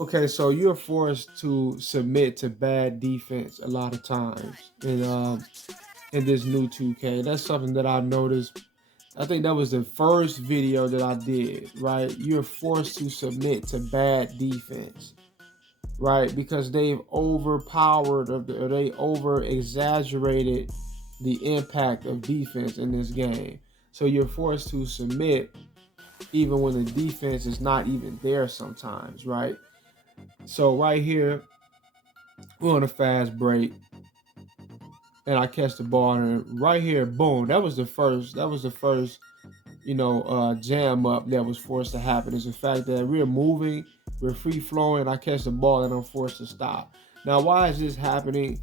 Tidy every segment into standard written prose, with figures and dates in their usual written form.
Okay, so you're forced to submit to bad defense a lot of times in this new 2K. That's something that I noticed. I think that was the first video that I did, right? You're forced to submit to bad defense, right? Because they've overpowered or they over exaggerated the impact of defense in this game. So you're forced to submit even when the defense is not even there sometimes, right? So right here, we're on a fast break, and I catch the ball, and right here, boom, that was the first jam up that was forced to happen. Is the fact that we're moving, we're free flowing, I catch the ball, and I'm forced to stop. Now, why is this happening?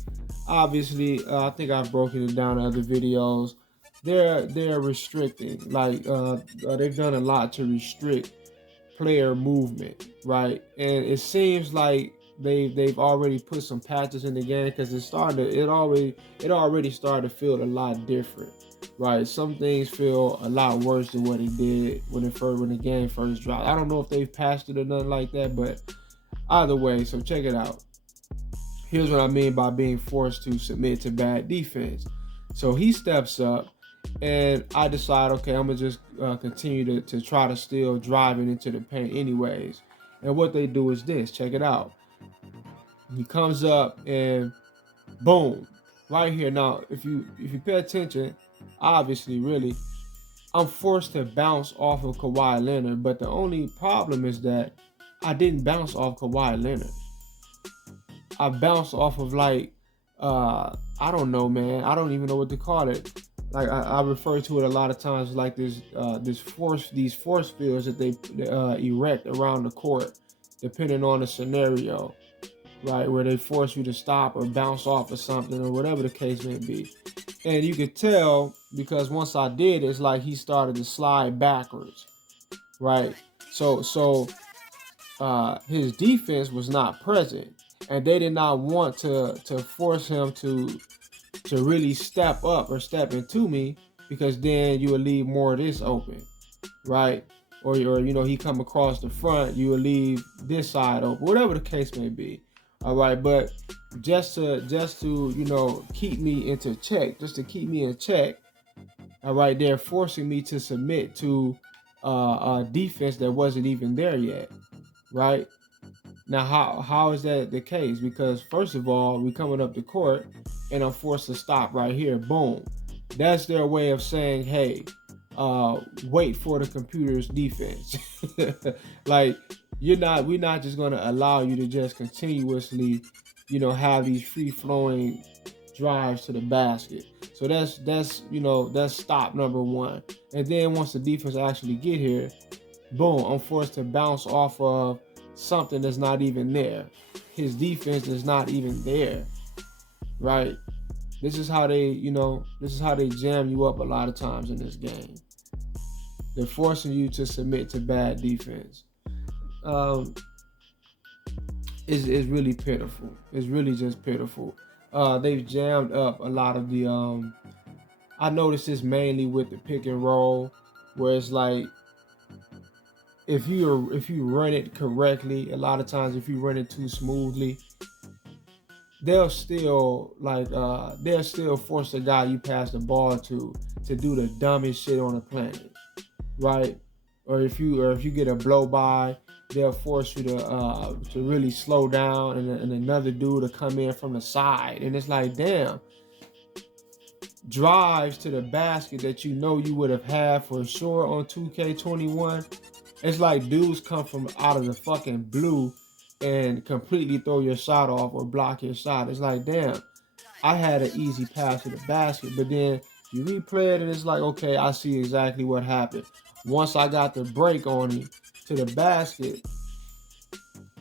Obviously, I think I've broken it down in other videos. They're restricting, they've done a lot to restrict player movement, right? And it seems like they've already put some patches in the game because it already started to feel a lot different, right? Some things feel a lot worse than what it did when the game first dropped. I don't know if they've patched it or nothing like that, but either way, so check it out. Here's what I mean by being forced to submit to bad defense. So he steps up, and I decide, okay, I'm gonna just continue to try to still drive it into the paint, anyways. And what they do is this. Check it out. He comes up and boom, right here. Now, if you pay attention, obviously, really, I'm forced to bounce off of Kawhi Leonard. But the only problem is that I didn't bounce off Kawhi Leonard. I bounced off of I don't know, man. I don't even know what to call it. Like I refer to it a lot of times like these force fields that they erect around the court, depending on the scenario, right? Where they force you to stop or bounce off of something or whatever the case may be. And you could tell because once I did, it's like he started to slide backwards, right? So his defense was not present, and they did not want to force him to really step up or step into me because then you would leave more of this open, right? Or he come across the front, you would leave this side open, whatever the case may be. All right, but just to keep me into check, just to keep me in check. All right, they're forcing me to submit to a defense that wasn't even there yet, right? Now, how is that the case? Because first of all, we coming up the court, and I'm forced to stop right here. Boom. That's their way of saying, "Hey, wait for the computer's defense." Like we're not just gonna allow you to just continuously, have these free flowing drives to the basket. So that's stop number one. And then once the defense actually get here, boom, I'm forced to bounce off of something that's not even there. His defense is not even there, right? This is how they jam you up a lot of times in this game. They're forcing you to submit to bad defense. Um, is really pitiful. It's really just pitiful. They've jammed up a lot of the. I noticed this mainly with the pick and roll, where it's like if you run it correctly, a lot of times if you run it too smoothly, they'll still force the guy you pass the ball to do the dumbest shit on the planet, right? Or if you get a blow by, they'll force you to really slow down and another dude to come in from the side, and it's like, damn, drives to the basket that you would have had for sure on 2K21. It's like dudes come from out of the fucking blue and completely throw your shot off or block your shot. It's like, damn, I had an easy pass to the basket, but then you replay it and it's like, okay, I see exactly what happened. Once I got the break on him to the basket,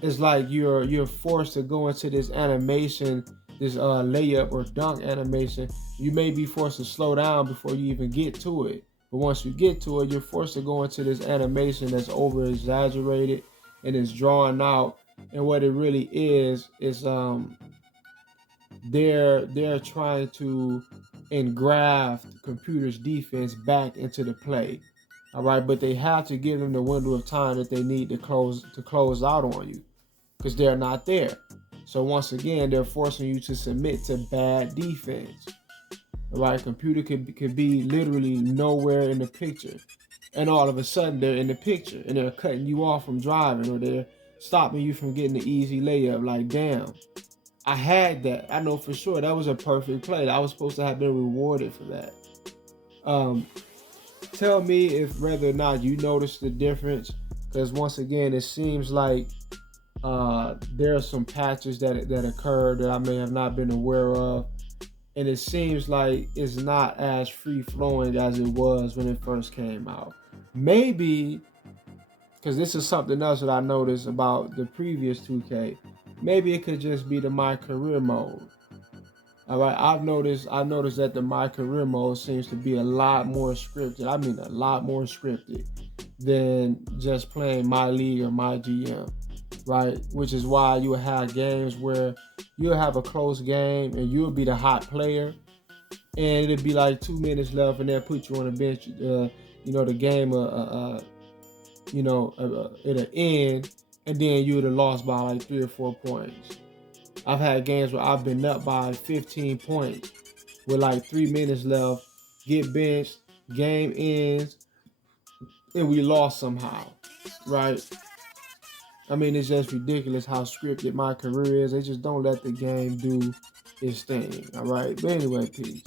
it's like you're forced to go into this animation, this layup or dunk animation. You may be forced to slow down before you even get to it. But once you get to it, you're forced to go into this animation that's over exaggerated and it's drawn out. And what it really is they're trying to engraft computer's defense back into the play. All right, but they have to give them the window of time that they need to close out on you. because they're not there. So once again, they're forcing you to submit to bad defense. Right? Computer could be literally nowhere in the picture, and all of a sudden they're in the picture and they're cutting you off from driving, or they're stopping you from getting the easy layup. Like, damn, I had that. I know for sure that was a perfect play. I was supposed to have been rewarded for that. Tell me if whether or not you noticed the difference, because once again, it seems like there are some patches that occurred that I may have not been aware of, and it seems like it's not as free flowing as it was when it first came out. Maybe because this is something else that I noticed about the previous 2K. Maybe it could just be the My Career mode. All right, I've noticed that the My Career mode seems to be a lot more scripted. I mean, a lot more scripted than just playing My League or My GM, right? Which is why you have games where you'll have a close game and you'll be the hot player, and it'll be like 2 minutes left, and they'll put you on the bench. The game, it'll end, and then you would have lost by like 3 or 4 points. I've had games where I've been up by 15 points with like 3 minutes left, get benched, game ends, and we lost somehow, right? I mean, it's just ridiculous how scripted My Career is. They just don't let the game do its thing, all right? But anyway, peace.